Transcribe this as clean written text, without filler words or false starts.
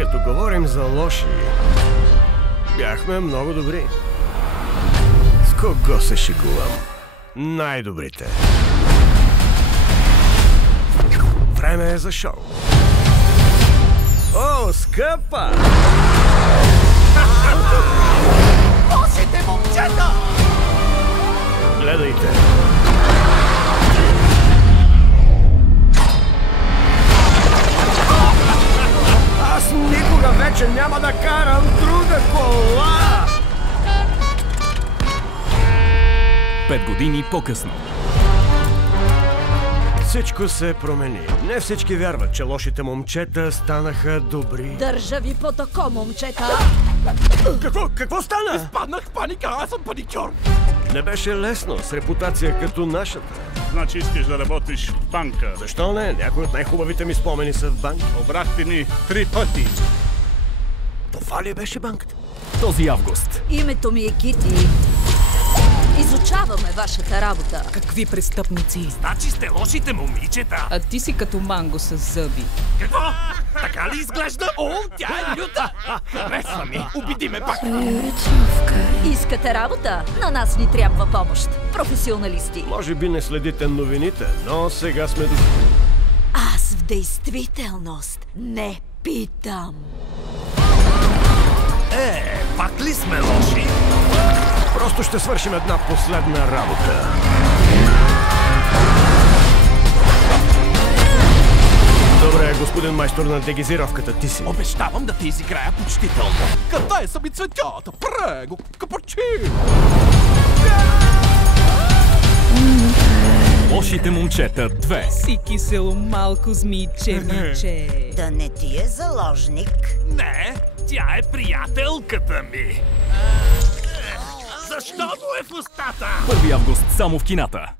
Като говорим за лоши, бяхме много добри. С кого се шегувам? Най-добрите. Време е за шоу. О, скъпа! Лошите момчета! Гледайте. Аз никога вече няма да карам друга кола! 5 години по-късно. Всичко се промени. Не всички вярват, че лошите момчета станаха добри. Държа ви по тако, момчета! Какво стана? Изпаднах в паника, аз съм паникьор! Не беше лесно с репутация като нашата. Значи искаш да работиш в банка. Защо не? Някои от най-хубавите ми спомени са в банк. Обрахте ни 3 пъти. Това ли беше банката? Този август. Името ми е Кити. Изучаваме вашата работа. Какви престъпници? Значи сте лошите момичета! А ти си като манго с зъби. Какво? Така ли изглежда? О, тя е люта! Харесва ми! Убеди ме пак! Искате работа? На нас ни трябва помощ. Професионалисти. Може би не следите новините, но сега сме до... Аз в действителност не питам. Пак ли сме лоши? Просто ще свършим една последна работа. Добре, господин майстор на дегизировката, ти си. Обещавам да ти изиграя почтително. Къде са ми цветята? Прего, капучино! Лошите момчета 2. Си кисело малко змийче, миче. Да не ти е заложник. Не, тя е приятелката ми. Защо му е в устата? 1 август само в кината.